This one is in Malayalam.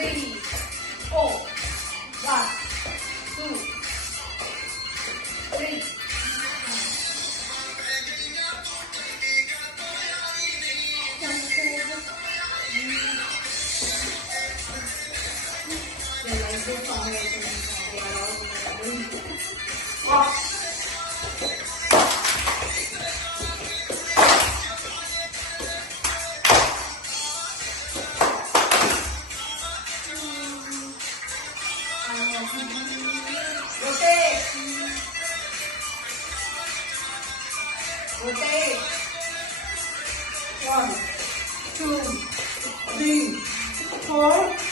Ready. Four. One, two, three. Rotate. Rotate. 1, 2, 3, 4.